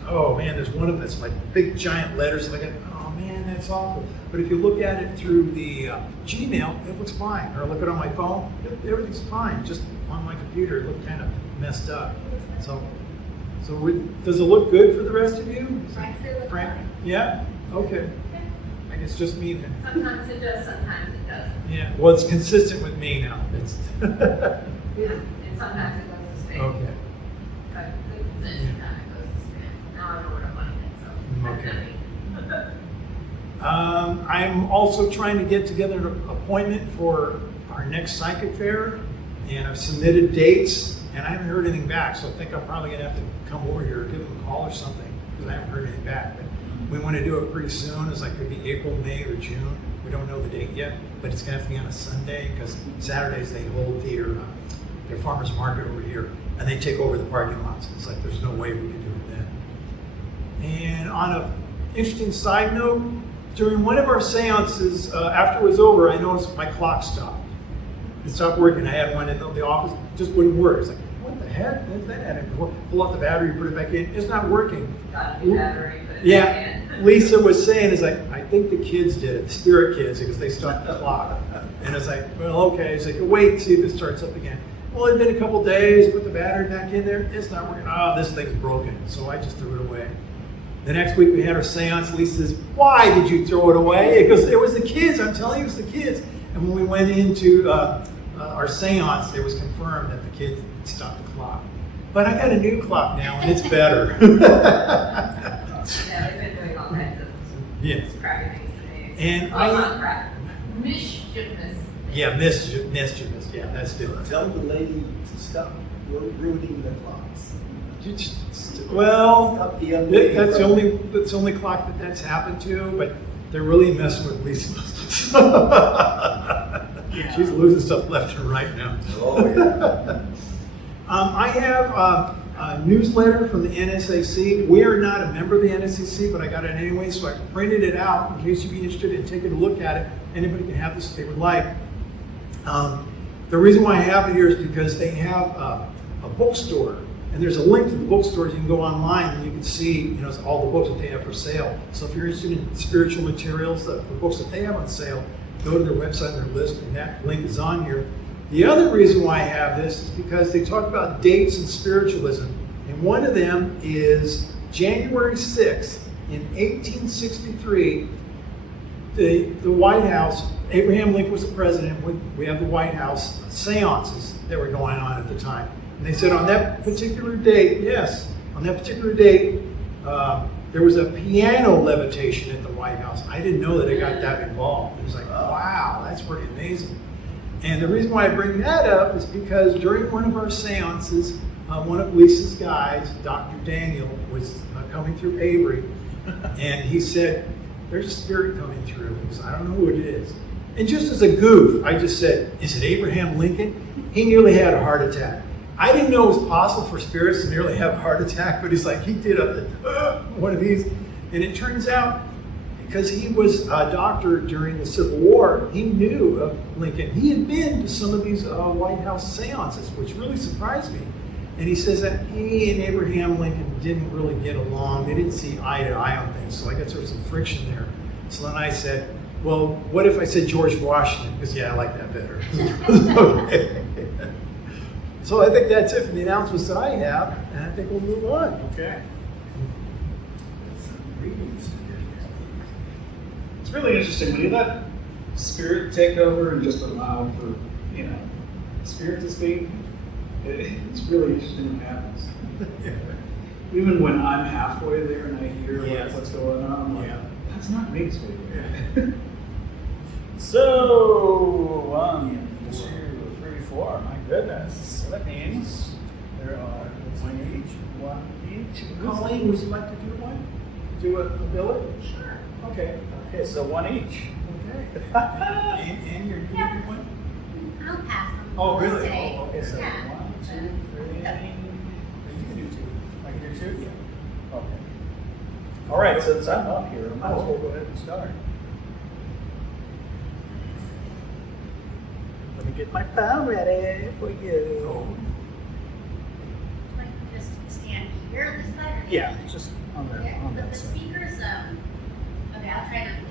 oh man, there's one of them that's like big giant letters, and I go, oh man, that's awful. But if you look at it through the Gmail, it looks fine. Or I look at it on my phone, everything's fine. Just on my computer, it looked kind of messed up. So does it look good for the rest of you? Frank, they look Frank? fine. Yeah? Okay. I guess just me then. Sometimes it does, sometimes it doesn't. Yeah. Well, it's consistent with me now. It's Yeah. And sometimes it goes to spam. okay. But then kind of goes to spam. Now I know where to find it, so. Okay. I'm also trying to get together an appointment for our next psychic fair, and I've submitted dates, and I haven't heard anything back, so I think I'm probably gonna have to come over here or give them a call or something, because I haven't heard anything back. But we want to do it pretty soon. It's like could be April, May, or June. We don't know the date yet, but it's gonna have to be on a Sunday, because Saturdays they hold their farmers market over here, and they take over the parking lots. It's like there's no way we can do it then. And on a interesting side note, during one of our seances, after it was over, I noticed my clock stopped. It stopped working. I had one in the office, it just wouldn't work. It's like, what the heck? Pull out the battery, put it back in. It's not working. Got a new battery, put it Yeah, back in. Lisa was saying, it's like, I think the kids did it, the spirit kids, because they stopped the clock. And it's like, well, okay. It's like, wait, see if it starts up again. Well, it'd been a couple days, put the battery back in there. It's not working. Oh, this thing's broken. So I just threw it away. The next week we had our seance. Lisa says, why did you throw it away? Because it was the kids. I'm telling you, it was the kids. And when we went into our seance, it was confirmed that the kids stopped the clock. But I got a new clock now, and it's better. Yeah, they've been doing all kinds of Yes. crappy things to me. And Well, not crap. Mischievous. Yeah, mischievous. Yeah, that's different. Tell the lady to stop ruining the clocks. Well, Stop the young lady that's from- the only clock that's happened to, but they're really messing with Lisa. She's losing stuff left and right now. Oh, yeah. I have a newsletter from the NSAC. We are not a member of the NSAC, but I got it anyway, so I printed it out in case you'd be interested in taking a look at it. Anybody can have this if they would like. The reason why I have it here is because they have a bookstore, and there's a link to the bookstore. You can go online and you can see, all the books that they have for sale. So if you're interested in spiritual materials, the books that they have on sale, go to their website and their list, and that link is on here. The other reason why I have this is because they talk about dates in spiritualism, and one of them is January 6th in 1863. The White House, Abraham Lincoln was the president. We have the White House seances that were going on at the time. And they said on that particular date, there was a piano levitation at the White House. I didn't know that it got that involved. It was like, wow, that's pretty amazing. And the reason why I bring that up is because during one of our seances, one of Lisa's guides, Dr. Daniel, was coming through Avery, and he said, there's a spirit coming through. He goes, I don't know who it is. And just as a goof, I just said, is it Abraham Lincoln? He nearly had a heart attack. I didn't know it was possible for spirits to nearly have a heart attack, but he's like, he did one of these. And it turns out, because he was a doctor during the Civil War, he knew of Lincoln. He had been to some of these White House seances, which really surprised me. And he says that he and Abraham Lincoln didn't really get along. They didn't see eye to eye on things. So I guess there was some friction there. So then I said, well, what if I said George Washington? Because, yeah, I like that better. Okay. So I think that's it for the announcements that I have, and I think we'll move on. Okay. Readings. It's really interesting when you let spirit take over and just allow for, Spirit is speaking. It's really interesting what happens. Even when I'm halfway there and I hear Yes. what's going on, I'm like, Yeah. that's not me speaking. So, 1, 2, 3, 4. My goodness. So that means there are One each. one each. Colleen, would you like to do one? Do a billet? Sure. Okay. Okay, so one each. Okay. And you're doing Yeah. one? I'll pass them. Oh, really? Say, Oh, okay, so yeah. 1, 2, 3. You can do two. I can do 2? Yeah. Okay. All right, since I'm up here, I might as well go ahead and start. Let me get my phone ready for you. Oh. Like, just stand here, this side? or- Yeah, just on that, Okay, on but that the side. speakers, okay, I'll try not to.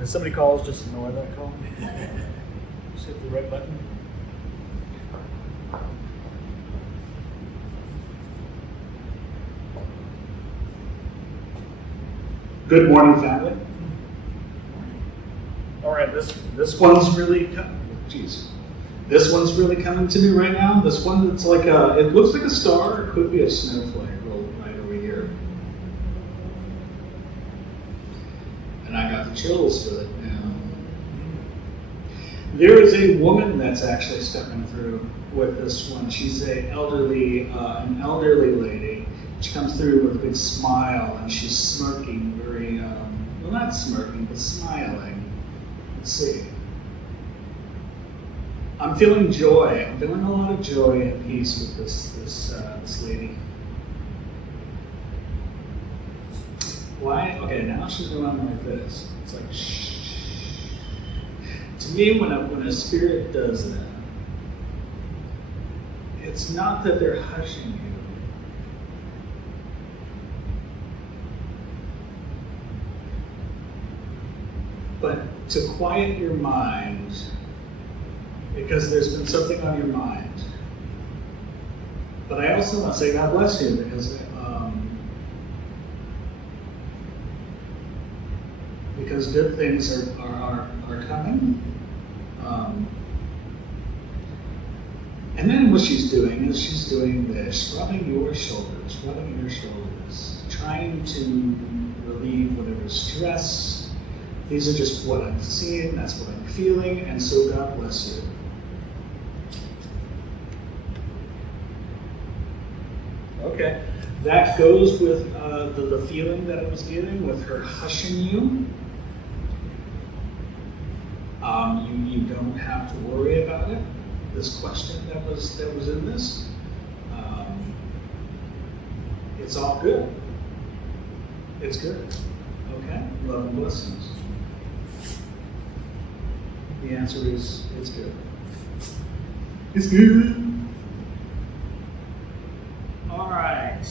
If somebody calls, just ignore that call. Just hit the red button. Good morning, family. All right, this one's really this one's really coming to me right now. This one that's like it looks like a star. It could be a snowflake right over here. And I got the chills with it now. There is a woman that's actually stepping through with this one. She's an elderly lady. She comes through with a big smile, and she's smirking, very well, not smirking, but smiling. Let's see. I'm feeling joy. I'm feeling a lot of joy and peace with this lady. Why? Okay, now she's going like this. It's like shh. To me, when a spirit does that, it's not that they're hushing you. But to quiet your mind, because there's been something on your mind. But I also want to say God bless you, because good things are coming. And then what she's doing is she's doing this, rubbing your shoulders, trying to relieve whatever stress. These are just what I'm seeing, that's what I'm feeling, and so God bless you. Okay, that goes with the feeling that I was getting with her hushing you. You don't have to worry about it. This question that was in this, it's all good. It's good. Okay, love and blessings. The answer is it's good. It's good. All right.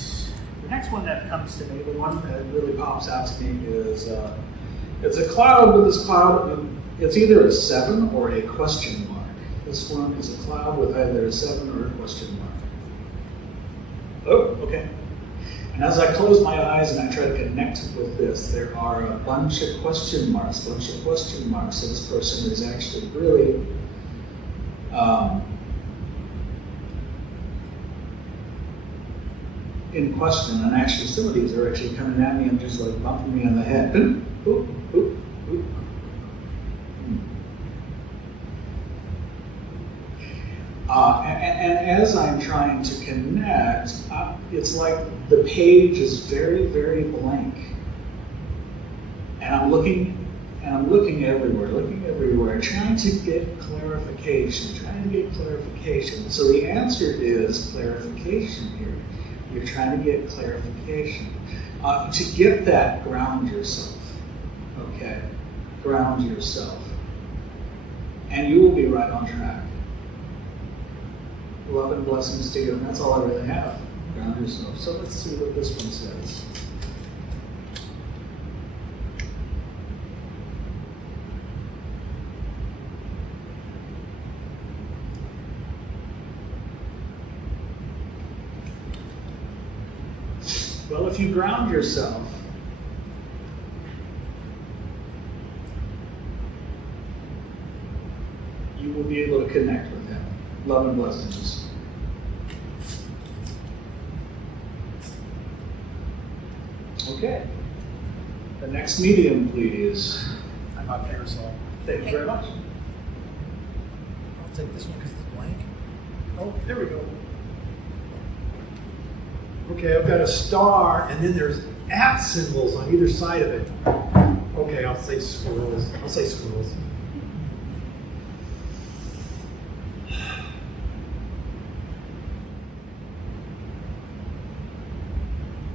The next one that comes to me, the one that really pops out to me is it's a cloud, but this cloud, it's either a 7 or a question mark. This one is a cloud with either a 7 or a question mark. Oh, okay. And as I close my eyes and I try to connect with this, there are a bunch of question marks. So this person is actually really in question. And actually, some of these are actually coming at me and just like bumping me on the head. Boop, boop, boop, boop. And as I'm trying to connect, it's like the page is very, very blank. And I'm looking everywhere, trying to get clarification. So the answer is clarification here. You're trying to get clarification. To get that, ground yourself. Okay? Ground yourself. And you will be right on track. Love and blessings to you, and that's all I really have. Ground yourself. So let's see what this one says. Well, if you ground yourself, you will be able to connect with him. Love and blessings. Okay. The next medium, please. I'm up here, so Thank you very much. I'll take this one because it's blank. Oh, there we go. Okay, I've got a star, and then there's @ symbols on either side of it. Okay, I'll say squirrels. I'll say squirrels.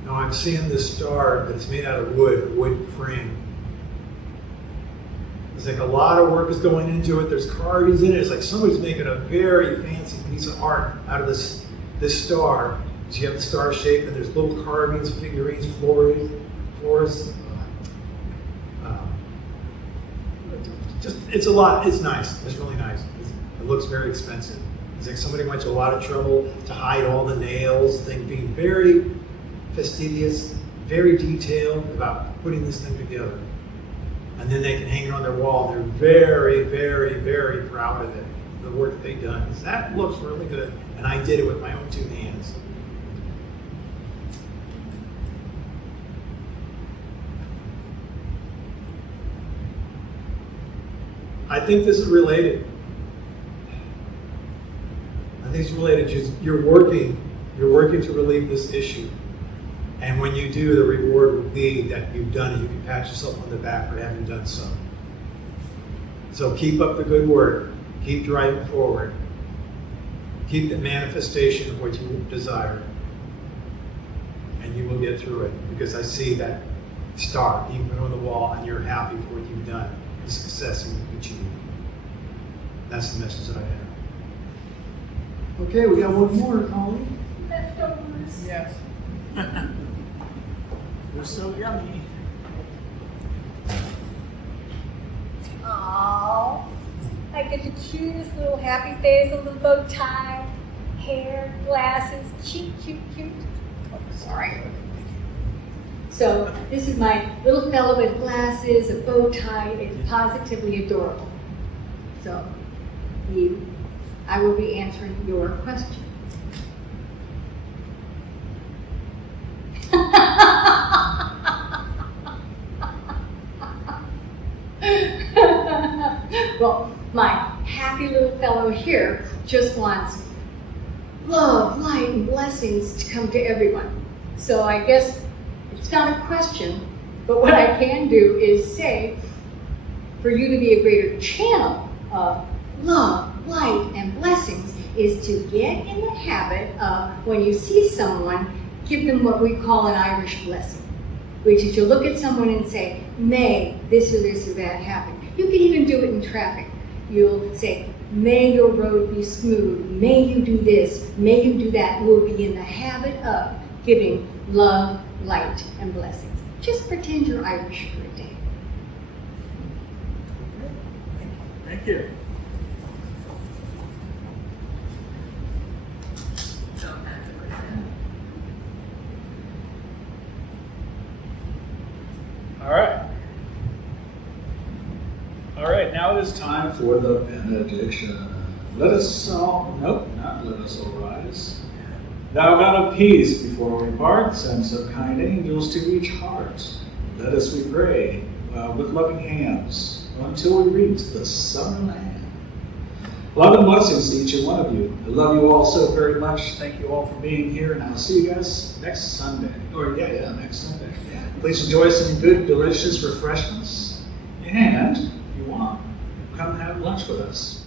Now I'm seeing this star, but it's made out of wood, a wood frame. It's like a lot of work is going into it. There's carvings in it. It's like somebody's making a very fancy piece of art out of this star. So you have the star shape, and there's little carvings, figurines, floors. Just it's a lot. It's nice. It's really nice. It looks very expensive. It's like somebody went to a lot of trouble to hide all the nails. Thing being very fastidious, very detailed about putting this thing together. And then they can hang it on their wall. They're very, very, very proud of it. The work that they've done. That looks really good. And I did it with my own 2 hands. I think this is related. I think it's related. You're working to relieve this issue. And when you do, the reward will be that you've done it. You can pat yourself on the back for having done so. So keep up the good work. Keep driving forward. Keep the manifestation of what you desire. And you will get through it. Because I see that star even on the wall, and you're happy for what you've done, the success you've achieved. That's the message that I have. Okay, we got one more, Colleen. Leftovers. Yes. They're so yummy. Aww. I get to choose little happy face, a little bow tie, hair, glasses, cute, cute, cute. Oh, sorry. So this is my little fellow with glasses, a bow tie. It's positively adorable. So I will be answering your question. Well, my happy little fellow here just wants love, light, and blessings to come to everyone. So I guess it's not a question, but what I can do is say, for you to be a greater channel of love, light, and blessings is to get in the habit of, when you see someone, give them what we call an Irish blessing, which is you look at someone and say, may this or that happen. You can even do it in traffic. You'll say, may your road be smooth, may you do this, may you do that. You will be in the habit of giving love, light, and blessings. Just pretend you're Irish for a day. Thank you. Don't have to pretend. All right. All right, now it is time for the benediction. Let us all, nope, not let us all rise. Thou God of peace, before we part, send some kind angels to each heart. Let us, we pray, with loving hands, until we reach the summer land. Love and blessings to each and one of you. I love you all so very much. Thank you all for being here, and I'll see you guys next Sunday. Next Sunday. Please enjoy some good, delicious refreshments. And if you want, come have lunch with us.